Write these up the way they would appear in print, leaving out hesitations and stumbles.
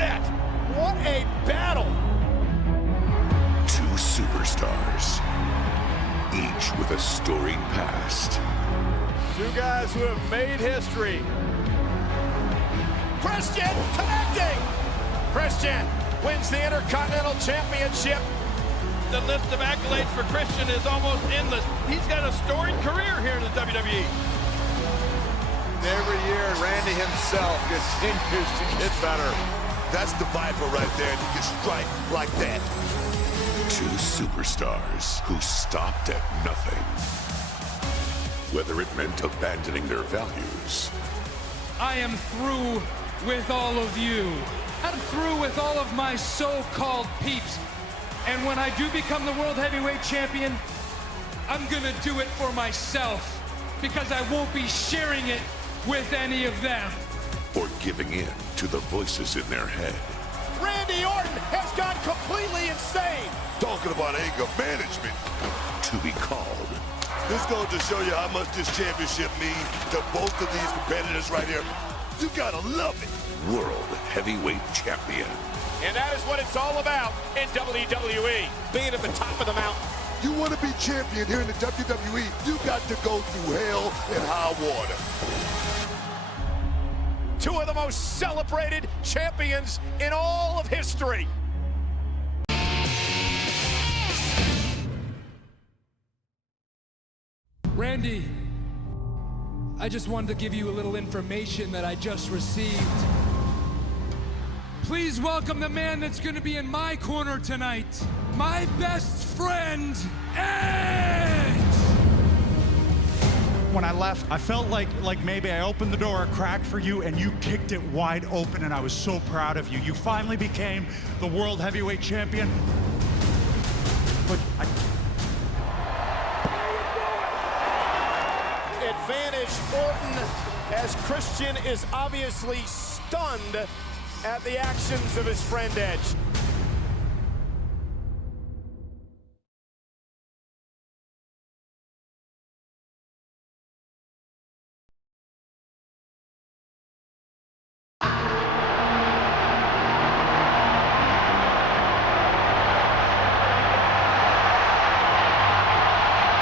that? What a battle! Two superstars, each with a storied past. Two guys who have made history. Christian connecting! Christian wins the Intercontinental Championship. The list of accolades for Christian is almost endless. He's got a storied career here in the WWE. Every year, Randy himself continues to get better. That's the Viper right there, and he can strike like that. Two superstars who stopped at nothing. Whether it meant abandoning their values. I am through with all of you. I'm through with all of my so-called peeps. And when I do become the World Heavyweight Champion, I'm gonna do it for myself, because I won't be sharing it with any of them. Or giving in to the voices in their head. Randy Orton has gone completely insane. Talking about anger management. To be called. This goes to show you how much this championship means to both of these competitors right here. You gotta love it. World Heavyweight Champion. And that is what it's all about in WWE. Being at the top of the mountain. You want to be champion here in the WWE, you got to go through hell and high water. Two of the most celebrated champions in all of history. Randy, I just wanted to give you a little information that I just received. Please welcome the man that's going to be in my corner tonight, my best friend, Edge! When I left, I felt like maybe I opened the door a crack for you and you kicked it wide open, and I was so proud of you. You finally became the World Heavyweight Champion. But Advantage Orton, as Christian is obviously stunned at the actions of his friend Edge.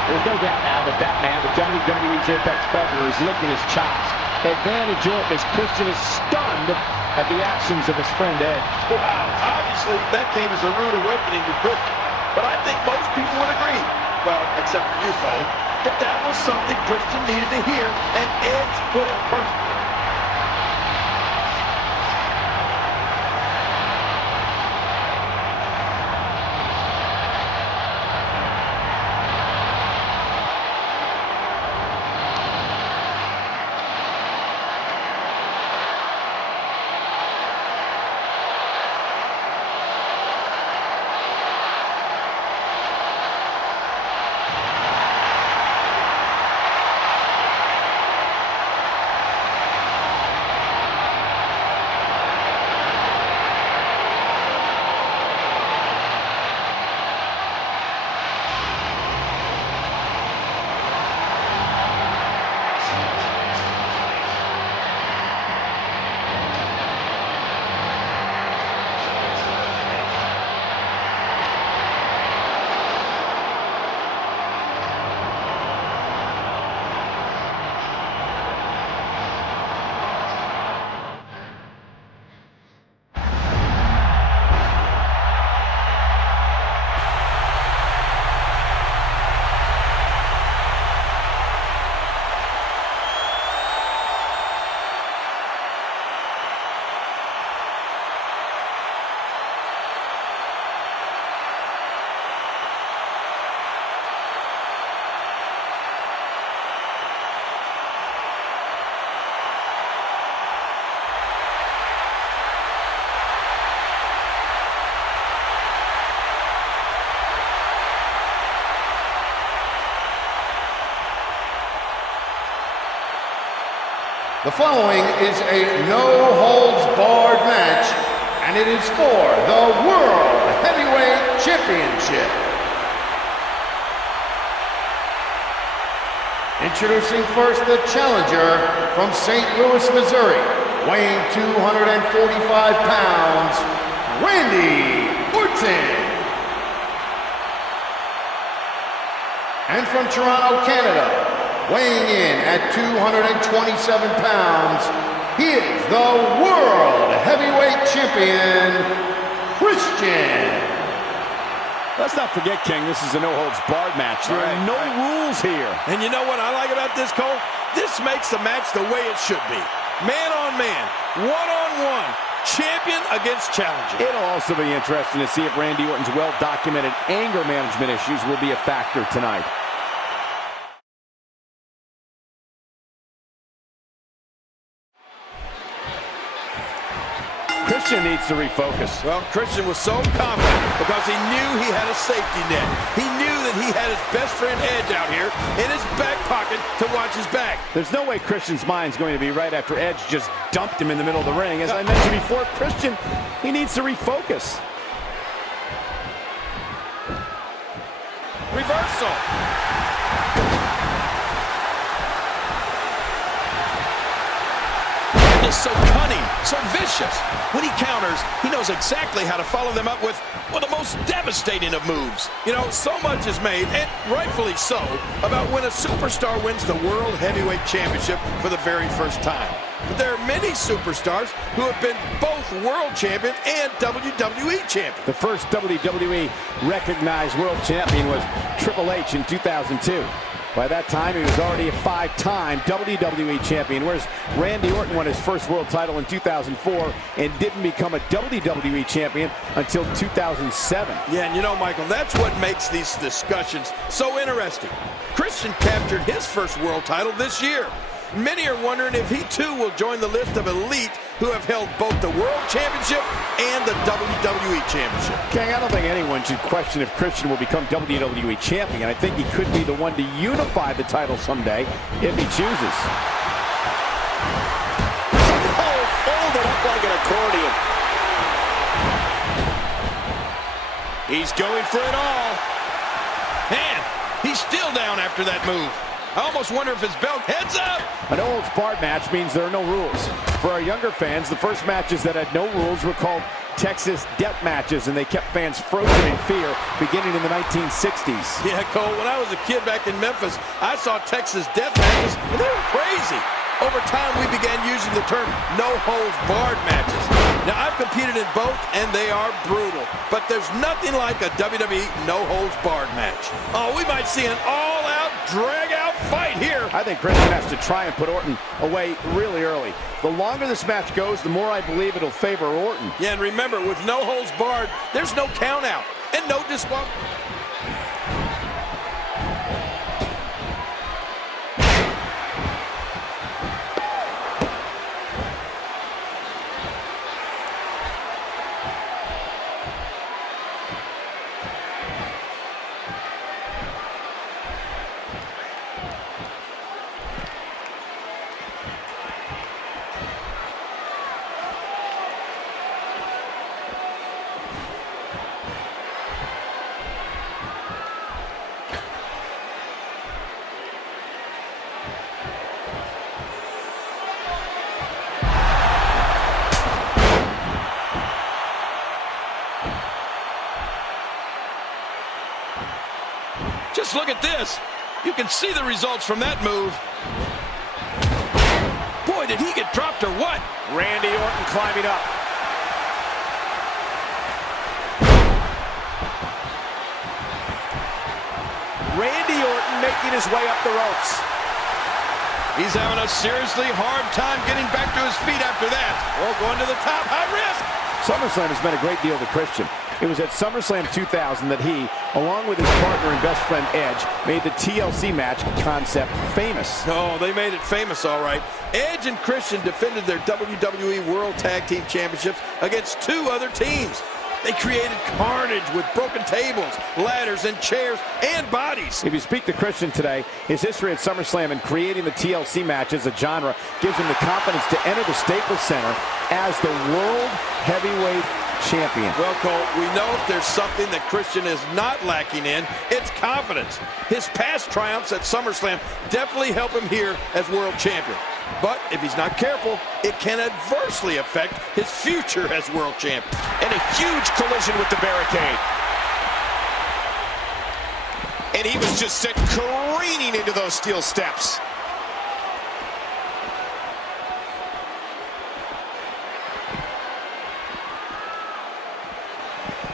There's no doubt now that that man, the WWE's Apex Predator, is licking his chops. Advantage Orton as Christian is stunned at the actions of his friend Edge. Wow, obviously that came as a rude awakening to Christian. But I think most people would agree, well, except for you, Cole, that that was something Christian needed to hear, and Edge put it perfectly. The following is a no-holds-barred match, and it is for the World Heavyweight Championship. Introducing first the challenger from St. Louis, Missouri, weighing 245 pounds, Randy Orton. And from Toronto, Canada, weighing in at 227 pounds, he is the World Heavyweight Champion, Christian. Let's not forget, King, this is a no-holds-barred match. There are no rules here. And you know what I like about this, Cole? This makes the match the way it should be. Man on man, one-on-one, champion against challenger. It'll also be interesting to see if Randy Orton's well-documented anger management issues will be a factor tonight. Christian needs to refocus. Well, Christian was so confident because he knew he had a safety net. He knew that he had his best friend Edge out here in his back pocket to watch his back. There's no way Christian's mind's going to be right after Edge just dumped him in the middle of the ring. As I mentioned before, Christian, he needs to refocus. Reversal. Is so cunning, so vicious. When he counters, he knows exactly how to follow them up with one of the most devastating of moves. You know, so much is made, and rightfully so, about when a superstar wins the World Heavyweight Championship for the very first time. But there are many superstars who have been both World Champion and WWE Champion. The first WWE recognized World Champion was Triple H in 2002. By that time, he was already a 5-time WWE Champion, whereas Randy Orton won his first world title in 2004 and didn't become a WWE Champion until 2007. Yeah, and you know, Michael, that's what makes these discussions so interesting. Christian captured his first world title this year. Many are wondering if he too will join the list of elite who have held both the World Championship and the WWE Championship. King, I don't think anyone should question if Christian will become WWE Champion. I think he could be the one to unify the title someday if he chooses. Oh, folded up like an accordion. He's going for it all. And he's still down after that move. I almost wonder if his belt heads up. A no-holds-barred match means there are no rules. For our younger fans, the first matches that had no rules were called Texas death matches, and they kept fans frozen in fear beginning in the 1960s. Yeah, Cole, when I was a kid back in Memphis, I saw Texas death matches, and they were crazy. Over time, we began using the term no-holds-barred matches. Now, I've competed in both, and they are brutal. But there's nothing like a WWE no-holds-barred match. Oh, we might see an all-out, drag-out fight here. I think Christian has to try and put Orton away really early. The longer this match goes, the more I believe it'll favor Orton. Yeah, and remember, with no-holds-barred, there's no count-out and no disqualification. Just look at this. You can see the results from that move. Boy, did he get dropped or what? Randy Orton climbing up. Randy Orton making his way up the ropes. He's having a seriously hard time getting back to his feet after that. Oh, going to the top, high risk. SummerSlam has meant a great deal to Christian. It was at SummerSlam 2000 that he, along with his partner and best friend Edge, made the TLC match concept famous. Oh, they made it famous, all right. Edge and Christian defended their WWE World Tag Team Championships against two other teams. They created carnage with broken tables, ladders, and chairs, and bodies. If you speak to Christian today, his history at SummerSlam and creating the TLC match as a genre gives him the confidence to enter the Staples Center as the World Heavyweight Champion. Well, Cole, we know if there's something that Christian is not lacking in, it's confidence. His past triumphs at SummerSlam definitely help him here as World Champion. But if he's not careful, it can adversely affect his future as world champion. And a huge collision with the barricade. And he was just sent careening into those steel steps.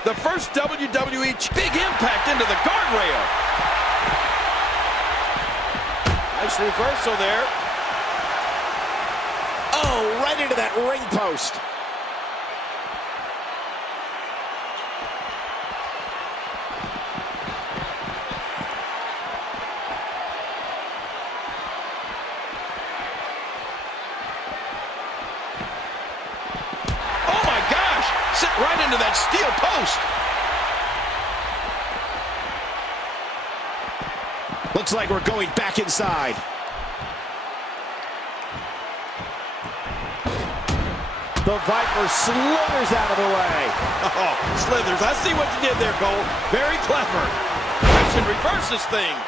The first WWE big impact into the guardrail. Nice reversal there. Oh, right into that ring post. Oh my gosh! Sit right into that steel post. Looks like we're going back inside. The Viper slithers out of the way. Oh, slithers. I see what you did there, Cole. Very clever. Christian reverses things.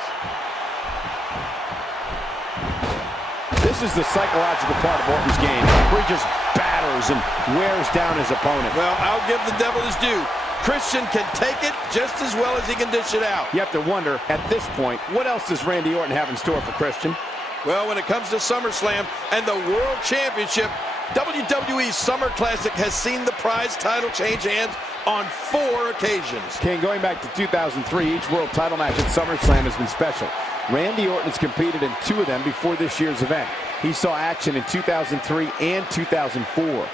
This is the psychological part of Orton's game, where he just batters and wears down his opponent. Well, I'll give the devil his due. Christian can take it just as well as he can dish it out. You have to wonder, at this point, what else does Randy Orton have in store for Christian? Well, when it comes to SummerSlam and the World Championship, WWE Summer Classic has seen the prize title change hands on 4 occasions. King, going back to 2003, each world title match at SummerSlam has been special. Randy Orton has competed in 2 of them before this year's event. He saw action in 2003 and 2004.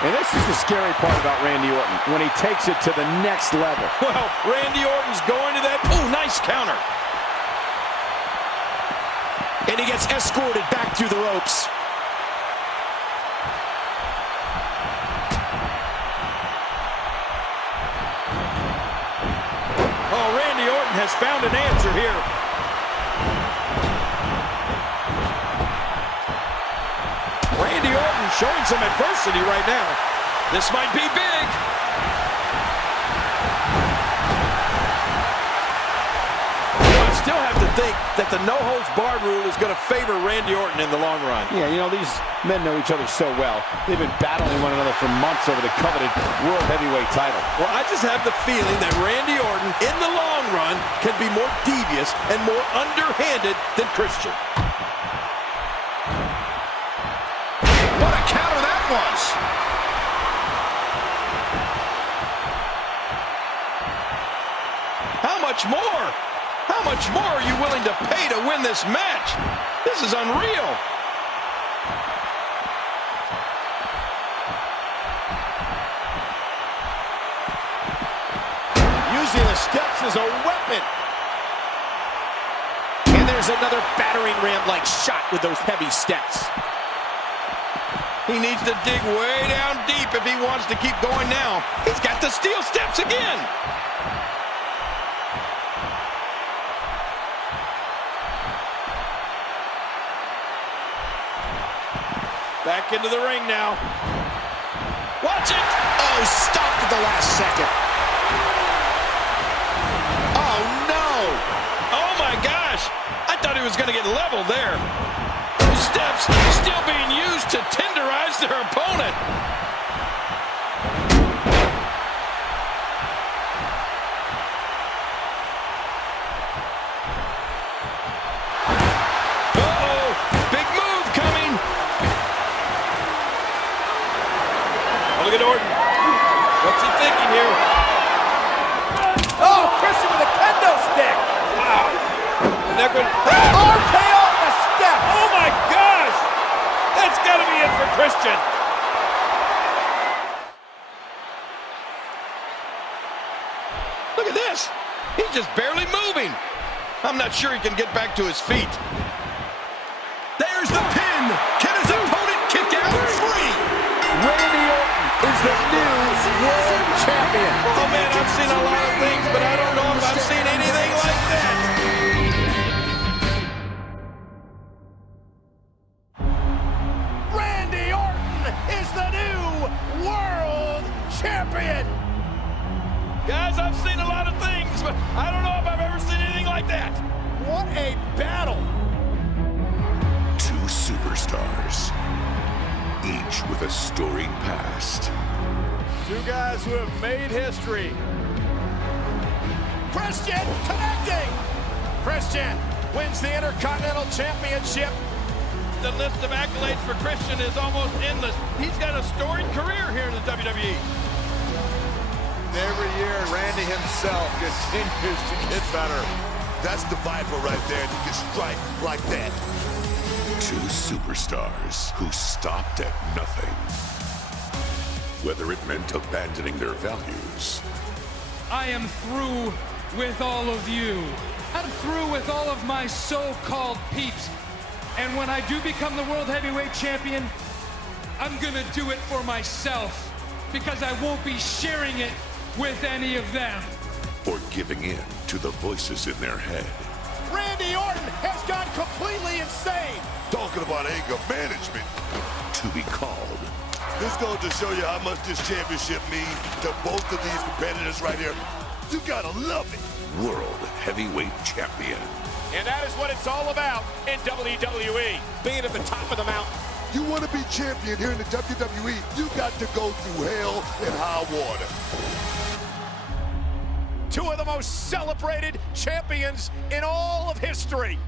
And this is the scary part about Randy Orton, when he takes it to the next level. Well, Randy Orton's going to that. Oh, nice counter. And he gets escorted back through the ropes. Oh, Randy Orton has found an answer here. Randy Orton showing some adversity right now. This might be big. I still have to think that the no-holds-barred rule is going to favor Randy Orton in the long run. Yeah, you know, these men know each other so well. They've been battling one another for months over the coveted World Heavyweight title. Well, I just have the feeling that Randy Orton, in the long run, can be more devious and more underhanded than Christian. What a counter that was! How much more? How much more are you willing to pay to win this match? This is unreal. Using the steps as a weapon. And there's another battering ram-like shot with those heavy steps. He needs to dig way down deep if he wants to keep going now. He's got the steel steps again. Back into the ring now. Watch it! Oh, stopped at the last second. Oh, no! Oh, my gosh! I thought he was going to get leveled there. Those steps still being used to tenderize their opponent. Uh-oh! Big move coming! Look at Orton. What's he thinking here? Oh, Christian with a kendo stick. Wow. Never... RKO on the step. Oh my gosh! That's got to be it for Christian. Look at this. He's just barely moving. I'm not sure he can get back to his feet. There's the pin. Can his opponent kick out? 3. Randy Orton is the new world champion. Oh man, I've seen a lot of things, but I don't know if I've seen anything like that. Randy Orton is the new world champion. Guys, I've seen a lot of things, but I don't know if I've ever seen anything like that. What a battle. 2 superstars, each with a storied past. 2 guys who have made history. Christian connecting. Christian wins the Intercontinental Championship. The list of accolades for Christian is almost endless. He's got a storied career here in the WWE. Every year, Randy himself continues to get better. That's the Viper right there, and he can strike like that. 2 superstars who stopped at nothing. Whether it meant abandoning their values. I am through with all of you. I'm through with all of my so-called peeps. And when I do become the World Heavyweight Champion, I'm gonna do it for myself because I won't be sharing it with any of them. Or giving in to the voices in their head. Randy Orton has gone completely insane. Talking about anger management. To be called. This goes to show you how much this championship means to both of these competitors right here. You gotta love it. World Heavyweight Champion. And that is what it's all about in WWE, being at the top of the mountain. You want to be champion here in the WWE, you got to go through hell and high water. 2 of the most celebrated champions in all of history.